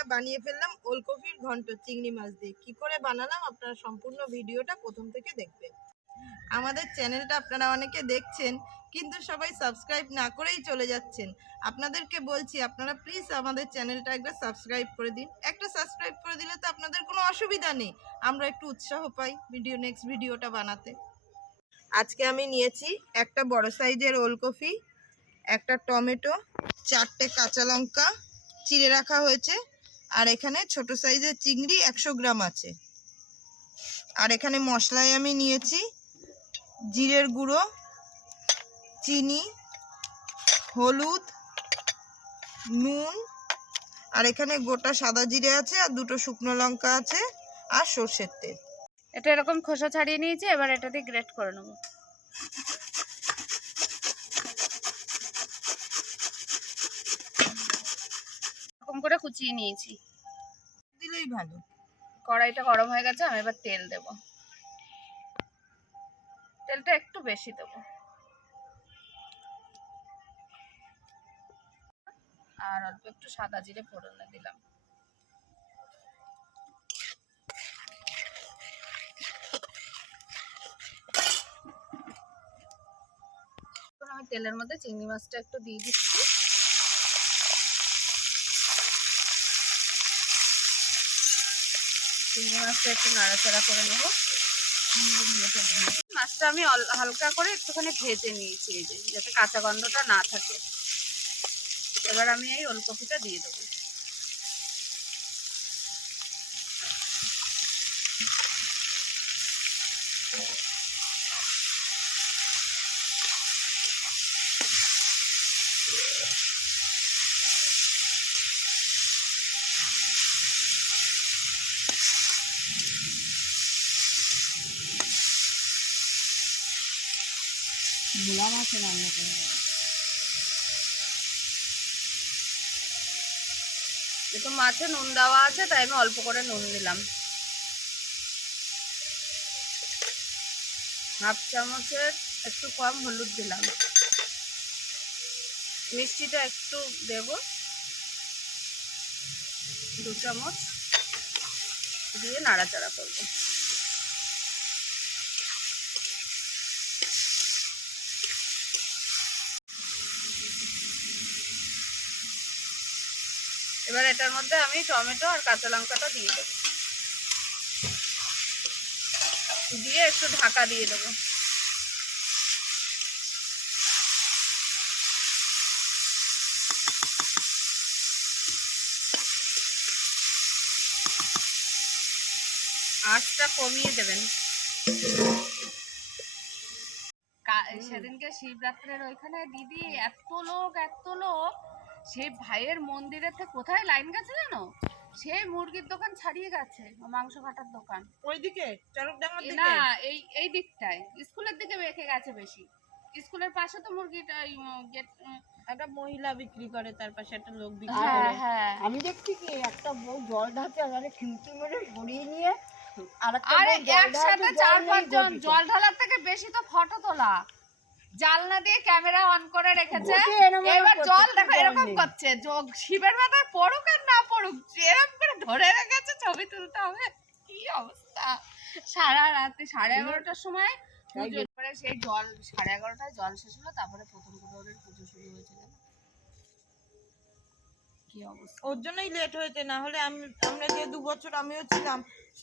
আমরা বানিয়ে ফেললাম ওলকপির ঘন্ট চিংড়ি মাছ দিয়ে। কি করে বানালাম আপনারা সম্পূর্ণ ভিডিওটা প্রথম থেকে দেখবেন। আমাদের চ্যানেলটা আপনারা অনেকে দেখছেন কিন্তু সবাই সাবস্ক্রাইব না করেই চলে যাচ্ছেন। আপনাদেরকে বলছি আপনারা প্লিজ আমাদের চ্যানেলটা একবার সাবস্ক্রাইব করে দিন। একটা সাবস্ক্রাইব করে দিলে তো আপনাদের কোনো অসুবিধা নেই, আমরা একটু উৎসাহ পাই নেক্সট ভিডিওটা বানাতে। আজকে আমি নিয়েছি একটা বড় সাইজের ওলকপি, একটা টমেটো, 4টে কাঁচা লঙ্কা চিড়ে রাখা হয়েছে, আর এখানে ছোট সাইজের চিংড়ি 100 গ্রাম আছে। আর এখানে মশলায় আমি নিয়েছি জিরের গুঁড়ো, চিনি, হলুদ, নুন, আর এখানে গোটা সাদা জিরে আছে, আর 2টো শুকনো লঙ্কা আছে, আর সর্ষের তেল। এটা এরকম খোসা ছাড়িয়ে নিয়েছি, এবার এটা দিয়ে গ্রেট করে নেব। এরকম করে কুচিয়ে নিয়েছি, দিলেই ভালো। কড়াইটা গরম হয়ে গেছে, আমি এবার তেল দেব। তেলটা একটু বেশি দেব, আর অল্প একটু সাদা জিরে ফোড়নে দিলাম। আমি তেলের মধ্যে চিংড়ি মাছটা একটু দিয়ে দিচ্ছি। চিংড়ি মাছটা একটু নাড়াচাড়া করে নেব। মাছটা আমি হালকা করে একটুখানি ভেজে নিয়েছি, এই যে, যাতে কাঁচা গন্ধটা না থাকে। এবার আমি এই ওলকপিটা দিয়ে দেবো। ভোলা মাছে রান্না করে দেখো, মাছে নুন দেওয়া আছে তাই আমি অল্প করে নুন দিলাম। হাফ চামচের একটু কম হলুদ দিলাম। মিষ্টিটা একটু দেব, 2 চামচ দিয়ে নাড়াচাড়া করব। এবার এটার মধ্যে আমি টমেটো আর কাঁচা লঙ্কাটা দিয়ে দেবো, দিয়ে একটু ঢাকা দিয়ে দেবো। আঁচটা কমিয়ে দেবেন। সেদিনকে শিবরাত্রের ওইখানে দিদি এত লোক, সেই ভাইয়ের মন্দিরের থেকে কোথায় লাইন গেছে জানো, সেই মুরগির দোকান ছাড়িয়ে গেছে, মাংস কাটার দোকান ওইদিকে চরকডাঙ্গার দিকে না, এই দিকটায় স্কুলের দিকে রেখে গেছে বেশি। স্কুলের পাশে তো মুরগিটা একটা মহিলা বিক্রি করে, তার পাশে একটা লোক বিক্রি করে। হ্যাঁ, আমি দেখছি কি একটা বউ জল ঢালছে, আর খিমচি মেরে সরিয়ে নিয়ে আরে একসাথে 4-5 জন জল ঢালার থেকে বেশি তো ফটো তোলা। জানলা দিয়ে ক্যামেরা অন করে রেখেছে, এবার জল দেখো এরকম করছে, শিবের মাথায় পড়ুক আর না পড়ুক এরকম করে ধরে রেখেছে, ছবি তুলতে হবে। কি অবস্থা! সারা রাতে 11:30টার সময় পুজো করে, সেই জল 11:30টায় জল শেষ হলো, তারপরে প্রথম প্রহরের পুজো শুরু হয়েছিল। কি অবস্থা! ওর জন্যই লেট হয়েছে, না হলে আমরা যে 2 বছর আমিও ছিলাম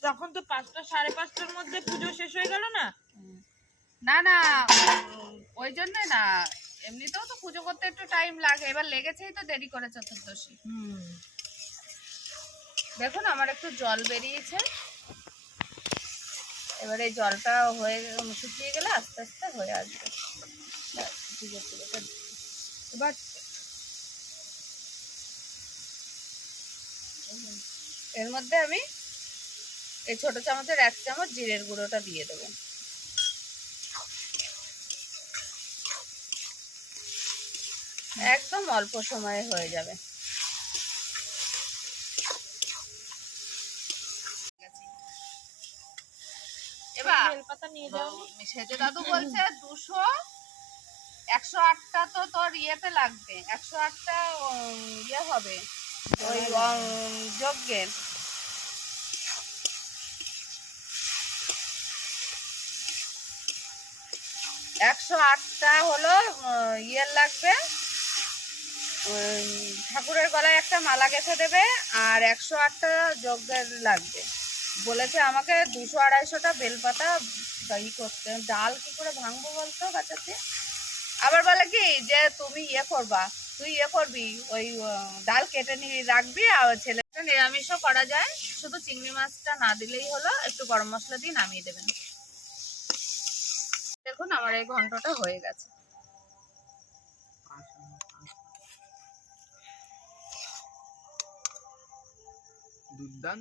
তখন তো 5টা 5:30টার মধ্যে পুজো শেষ হয়ে গেল না। না ওই জন্য না, এমনিতেও তো পুজো করতে একটু টাইম লাগে, এবার লেগেছেই তো দেরি করে চতুর্দশী। দেখুন আমার একটু জল বেরিয়েছে, এবার এই জলটা হয়ে শুকিয়ে গেলে আস্তে আস্তে হয়ে আসবে। এবার এর মধ্যে আমি এই ছোট চামচের 1 চামচ জিরের গুঁড়োটা দিয়ে দেবো। একদম অল্প সময়ে হয়ে যাবে। এবার বেলপাতা নিয়ে যাও। সেজে দাদু বলছে 108টা তো তোর ইয়েতে লাগবে, 108টা ইয়ে হবে, ওই যজ্ঞের। একশো আটটা হলো ইয়ের লাগবে, ঠাকুরের গলায় একটা মালা গেঁথে দেবে, আর 108টা যজ্ঞের লাগবে। বলেছে আমাকে 200-250টা বেলপাতা ই করতে। ডাল কি করে ভাঙবো বলতো গাছাতে? আবার বলে কি যে তুমি ইয়ে করবা, তুই ইয়ে করবি, ওই ডাল কেটে নিয়ে রাখবি, আর ছেলেটা নিরামিষও করা যায়, শুধু চিংড়ি মাছটা না দিলেই হলো, একটু গরম মশলা দিয়ে নামিয়ে দেবেন। দেখুন আমার এই ঘন্টটা হয়ে গেছে। দুর্দান্ত।